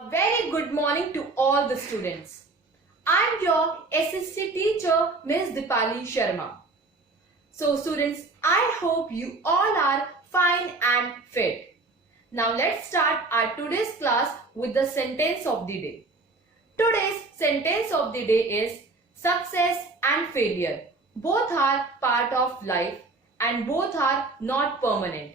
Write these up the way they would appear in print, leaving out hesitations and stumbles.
A very good morning to all the students. I am your SST teacher, Ms. Dipali Sharma. So students, I hope you all are fine and fit. Now let's start our today's class with the sentence of the day. Today's sentence of the day is success and failure. Both are part of life and both are not permanent.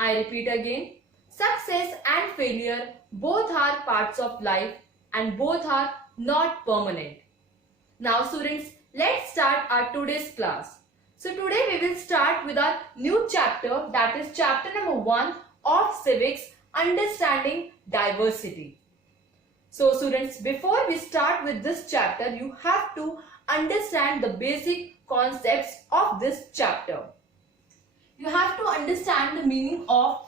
I repeat again. Success and failure both are parts of life and both are not permanent. Now students, let's start our today's class. So today we will start with our new chapter, that is chapter number 1 of civics, understanding diversity. So students, before we start with this chapter, you have to understand the basic concepts of this chapter. You have to understand the meaning of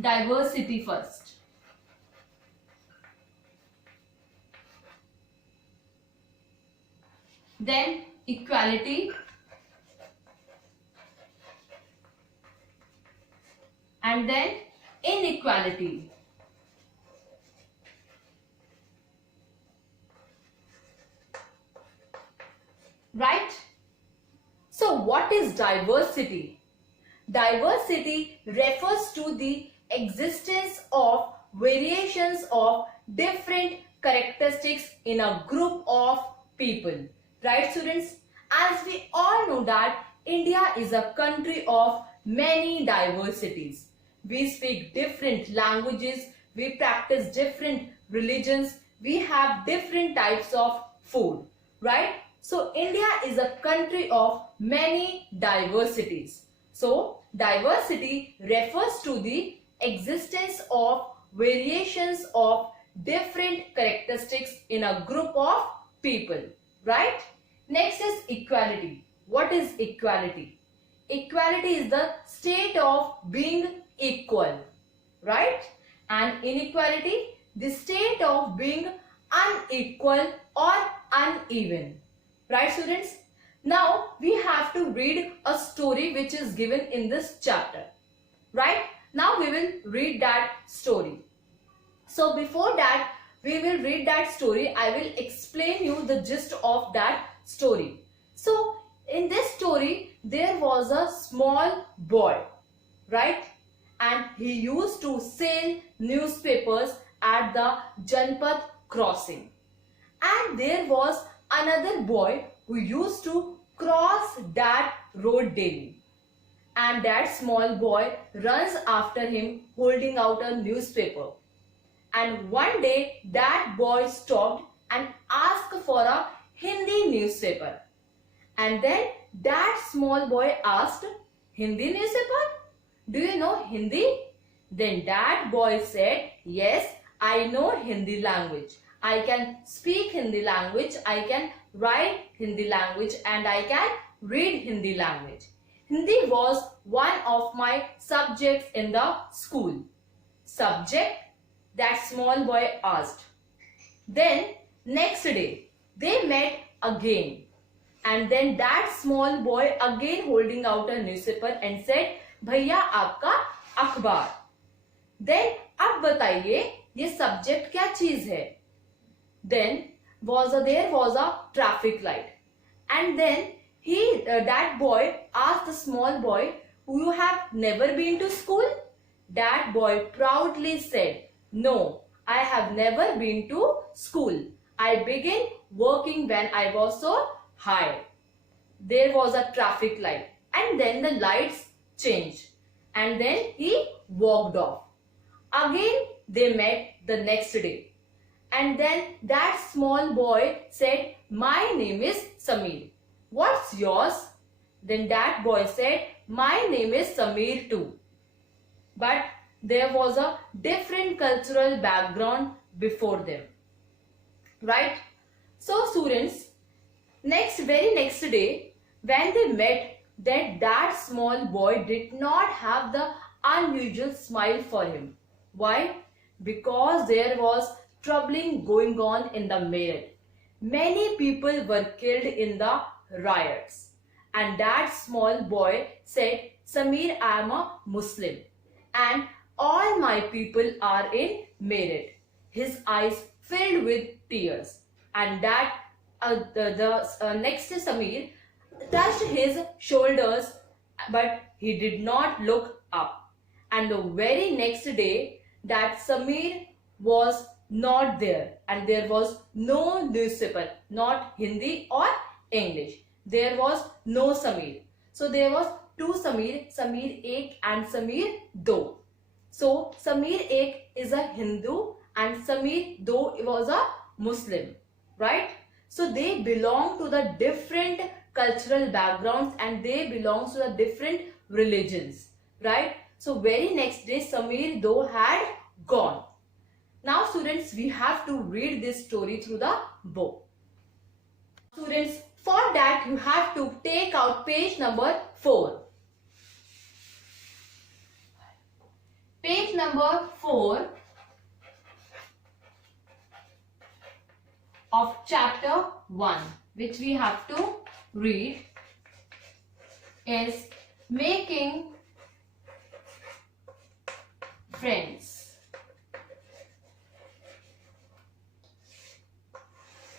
diversity first. Then equality. And then inequality. Right? So what is diversity? Diversity refers to the existence of variations of different characteristics in a group of people. Right students? As we all know that India is a country of many diversities. We speak different languages, we practice different religions, we have different types of food. Right? So India is a country of many diversities. So diversity refers to the existence of variations of different characteristics in a group of people. Right? Next is equality. What is equality? Equality is the state of being equal. Right? And inequality, the state of being unequal or uneven. Right students? Now we have to read a story which is given in this chapter. Right? Now we will read that story. So before that we will read that story, I will explain you the gist of that story. So in this story there was a small boy. Right? And he used to sell newspapers at the Janpat crossing. And there was another boy who used to cross that road daily. And that small boy runs after him holding out a newspaper. And one day that boy stopped and asked for a Hindi newspaper. And then that small boy asked, Hindi newspaper? Do you know Hindi? Then that boy said, yes, I know Hindi language. I can speak Hindi language, I can write Hindi language and I can read Hindi language. Hindi was one of my subjects in the school. Subject? That small boy asked. Then next day they met again. And then that small boy again holding out a newspaper and said, भैया आपका अखबार. Then अब बताइए ये subject क्या चीज है? Then there was a traffic light. And then that boy asked the small boy, you have never been to school? That boy proudly said, no, I have never been to school. I began working when I was so high. There was a traffic light and then the lights changed and then he walked off. Again they met the next day. And then that small boy said, my name is Samir. What's yours? Then that boy said, my name is Samir too. But there was a different cultural background before them. Right? So students, very next day, when they met, that small boy did not have the unusual smile for him. Why? Because there was troubling going on in the Meerut. Many people were killed in the riots. And that small boy said, Samir, I am a Muslim and all my people are in Meerut. his eyes filled with tears. And that the next Samir touched his shoulders, but he did not look up. And the very next day, that Samir was not there, and there was no newspaper, not Hindi or English. There was no Samir. So there was two Samir, Samir Ek and Samir Do. So Samir Ek is a Hindu and Samir Do was a Muslim, right? So they belong to the different cultural backgrounds and they belong to the different religions, right? So very next day Samir Do had gone. Now students, we have to read this story through the book. Students, for that you have to take out page number 4. Page number 4 of chapter 1, which we have to read, is Making Friends.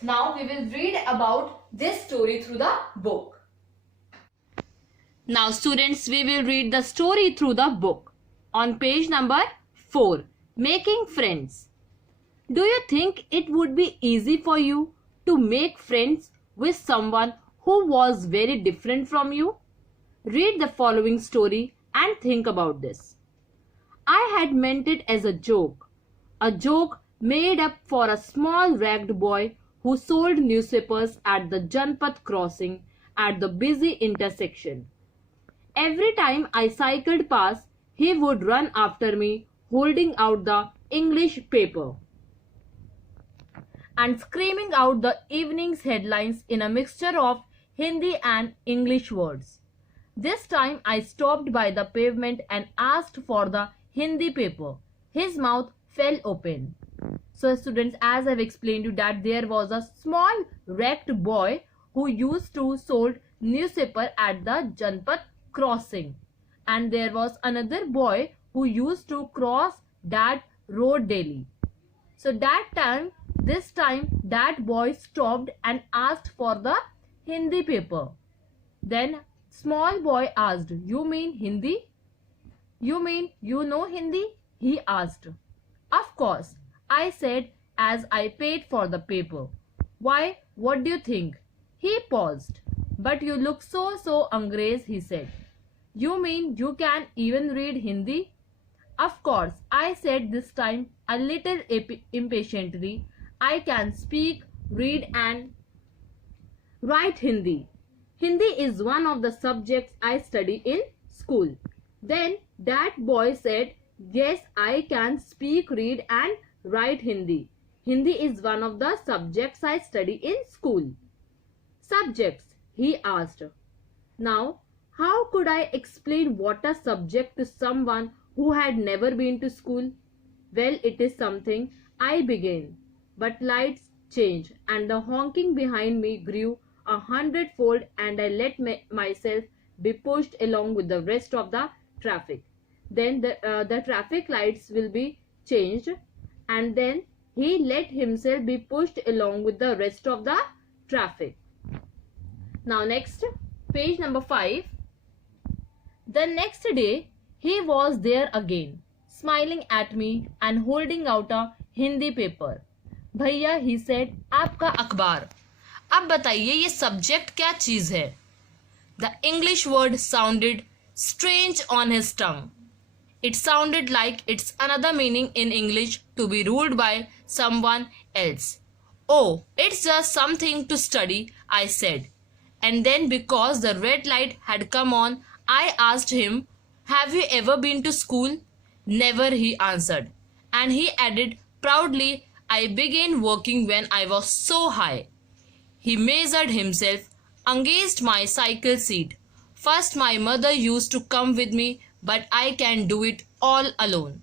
Now we will read about this story through the book. Now students, we will read the story through the book. On page number 4, Making Friends. Do you think it would be easy for you to make friends with someone who was very different from you? Read the following story and think about this. I had meant it as a joke made up for a small ragged boy who sold newspapers at the Janpat crossing at the busy intersection. Every time I cycled past, he would run after me holding out the English paper and screaming out the evening's headlines in a mixture of Hindi and English words. This time I stopped by the pavement and asked for the Hindi paper. His mouth fell open. So students, as I've explained you that there was a small wrecked boy who used to sold newspaper at the Janpat crossing, and there was another boy who used to cross that road daily. So this time that boy stopped and asked for the Hindi paper. Then small boy asked, "You mean Hindi? You mean you know Hindi?" he asked. "Of course," I said as I paid for the paper. "Why, what do you think?" He paused. "But you look so Angrez," he said. "You mean you can even read Hindi?" "Of course," I said this time a little impatiently. "I can speak, read and write Hindi. Hindi is one of the subjects I study in school." Then that boy said, "Yes, I can speak, read and write Hindi. Hindi is one of the subjects I study in school." "Subjects?" he asked. Now, how could I explain what a subject to someone who had never been to school? "Well, it is something," I began. But lights changed and the honking behind me grew 100-fold and I let myself be pushed along with the rest of the traffic. Then the traffic lights will be changed and then he let himself be pushed along with the rest of the traffic. Now next, page number 5. The next day, he was there again, smiling at me and holding out a Hindi paper. "भैया," he said, "आपका अखबार. अब बताइए ये subject क्या चीज है?" The English word sounded strange on his tongue. It sounded like it's another meaning in English to be ruled by someone else. "Oh, it's just something to study," I said. And then because the red light had come on, I asked him, "Have you ever been to school?" "Never," he answered. And he added proudly, "I began working when I was so high." He measured himself against my cycle seat. "First my mother used to come with me, but I can do it all alone."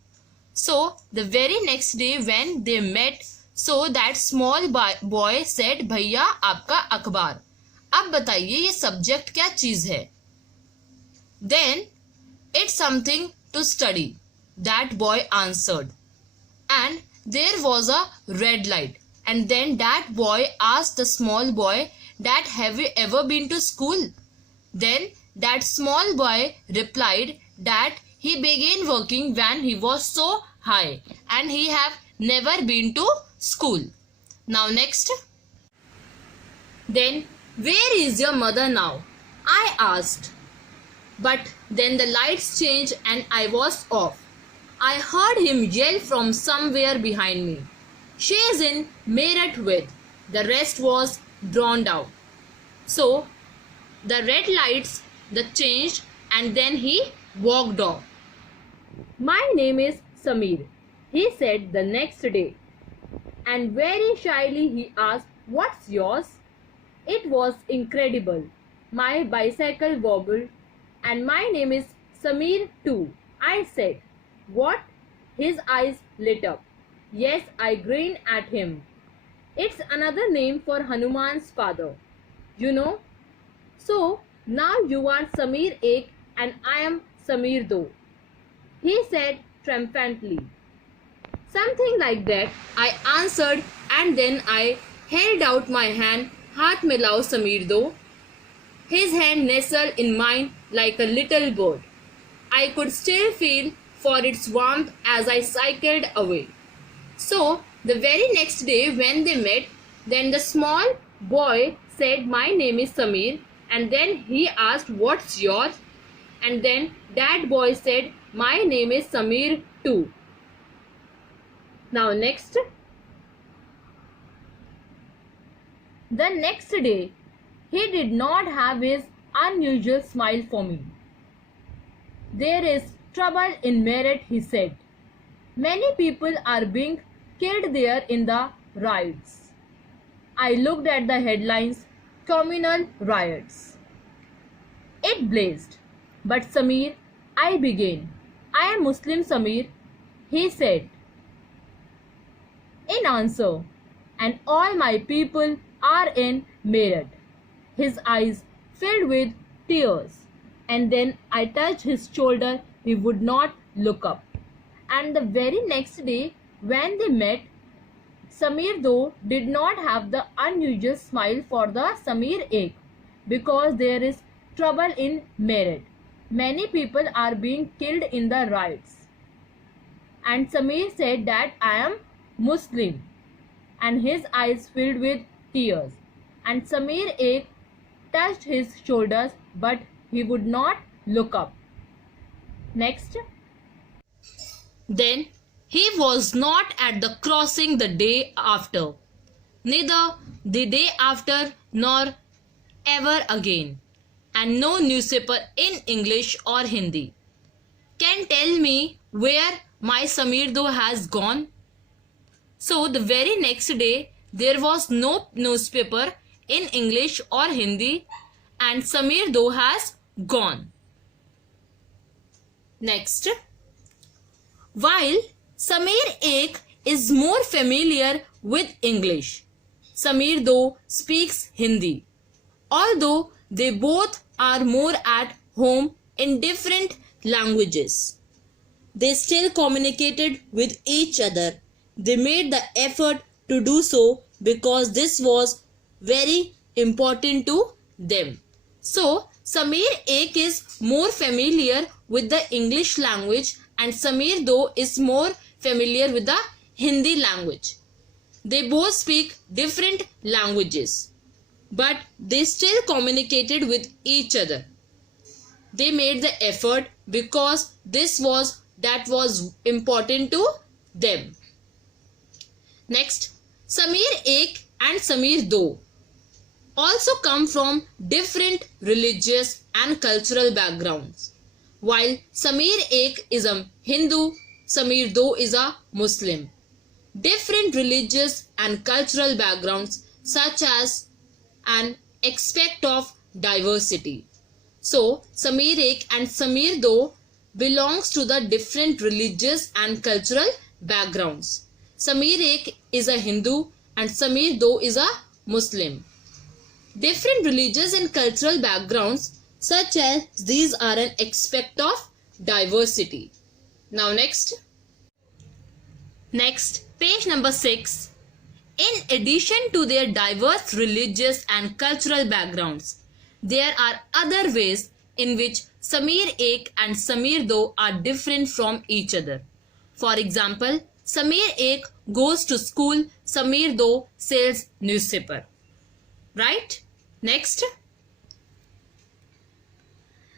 So the very next day when they met, so that small boy said, "भैया आपका अखबार. अब बताइए ये subject क्या चीज है?" "Then it's something to study," that boy answered. And there was a red light, and then that boy asked the small boy that have you ever been to school? Then that small boy replied that he began working when he was so high and he have never been to school. Now next. Then where is your mother now? I asked. But then the lights changed and I was off. I heard him yell from somewhere behind me. She is in Meerut with. The rest was drowned out. So the red lights changed and then he walked off. My name is Samir, he said the next day. And very shyly he asked, what's yours? It was incredible. My bicycle wobbled and my name is Samir too, I said. What? His eyes lit up. Yes, I grinned at him. It's another name for Hanuman's father, you know. So now you are Samir Ek and I am Samir Do, he said triumphantly. Something like that, I answered, and then I held out my hand. Haath milao Samir Do. His hand nestled in mine like a little bird. I could still feel for its warmth as I cycled away. So the very next day when they met, then the small boy said, my name is Samir, and then he asked, what's yours? And then that boy said, my name is Samir too. Now next. The next day, he did not have his unusual smile for me. There is trouble in Meerut, he said. Many people are being killed there in the riots. I looked at the headlines, communal riots. It blazed. But Samir, I began. I am Muslim Samir, he said in answer, and all my people are in Meerut. His eyes filled with tears, and then I touched his shoulder. He would not look up. And the very next day when they met, Samir though did not have the unusual smile for the Samir Ek, because there is trouble in Meerut. Many people are being killed in the riots. And Samir said that I am Muslim, and his eyes filled with tears. And Samir Ek touched his shoulders, but he would not look up. Next. Then he was not at the crossing the day after, neither the day after nor ever again, and no newspaper in English or Hindi can tell me where my Samir Do has gone. So the very next day there was no newspaper in English or Hindi, and Samir Do has gone. Next. While Samir Ek is more familiar with English, Samir Do speaks Hindi. Although they both are more at home in different languages, they still communicated with each other. They made the effort to do so because this was very important to them. So Samir Ek is more familiar with the English language and Samir Do is more familiar with the Hindi language. They both speak different languages, but they still communicated with each other. They made the effort because that was important to them. Next, Samir Ek and Samir Do also come from different religious and cultural backgrounds. While Samir Ek is a Hindu, Samir Do is a Muslim. Different religious and cultural backgrounds such as an aspect of diversity. So Samir Ek and Samir Do belongs to the different religious and cultural backgrounds. Samir Ek is a Hindu and Samir Do is a Muslim. Different religious and cultural backgrounds such as these are an aspect of diversity. Now next. Page number 6. In addition to their diverse religious and cultural backgrounds, there are other ways in which Samir Ek and Samir Do are different from each other. For example, Samir Ek goes to school, Samir Do sells newspaper. Right? Next.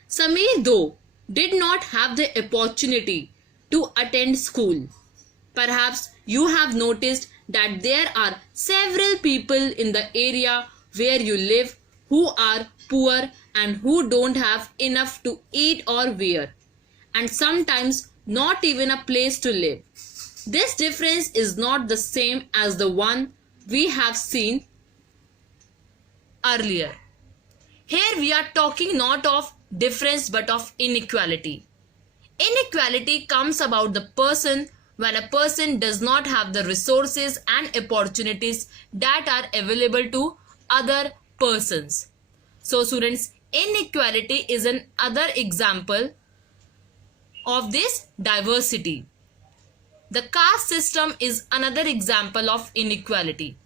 Samir Do did not have the opportunity to attend school. Perhaps you have noticed that there are several people in the area where you live who are poor and who don't have enough to eat or wear, and sometimes not even a place to live. This difference is not the same as the one we have seen earlier. Here we are talking not of difference but of inequality. Inequality comes about the person when a person does not have the resources and opportunities that are available to other persons. So students, inequality is another example of this diversity. The caste system is another example of inequality.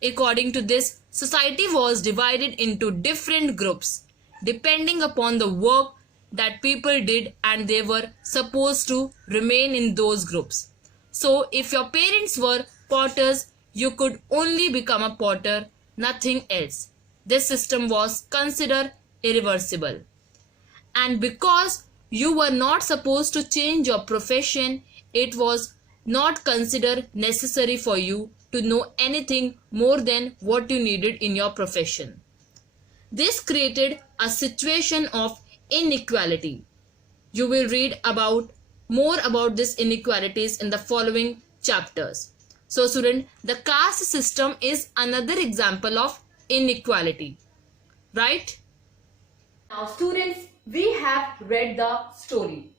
According to this, society was divided into different groups depending upon the work that people did, and they were supposed to remain in those groups. So if your parents were potters, you could only become a potter, nothing else. This system was considered irreversible. And because you were not supposed to change your profession, it was not considered necessary for you to know anything more than what you needed in your profession. This created a situation of inequality. You will read more about these inequalities in the following chapters. So student, the caste system is another example of inequality. Right? Now students, we have read the story.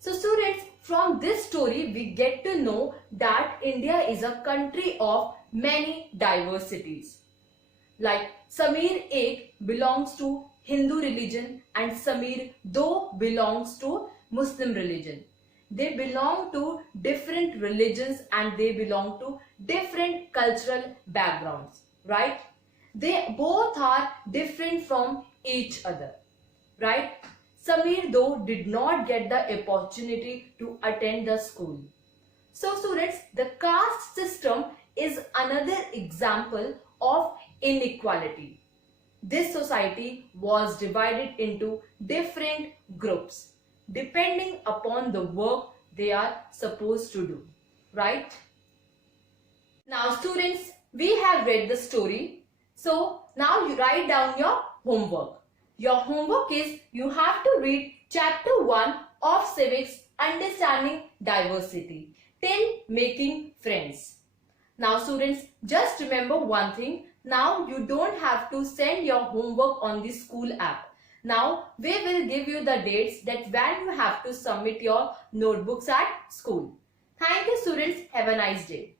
So students, from this story we get to know that India is a country of many diversities. Like Samir Ek belongs to Hindu religion and Samir Do belongs to Muslim religion. They belong to different religions and they belong to different cultural backgrounds, right? They both are different from each other, right? Samir Do did not get the opportunity to attend the school. So students, the caste system is another example of inequality. This society was divided into different groups depending upon the work they are supposed to do, right? Now students, we have read the story. So now you write down your homework. Your homework is you have to read chapter 1 of civics, understanding diversity, till making friends. Now students, just remember one thing. Now you don't have to send your homework on the school app. Now we will give you the dates that when you have to submit your notebooks at school. Thank you students. Have a nice day.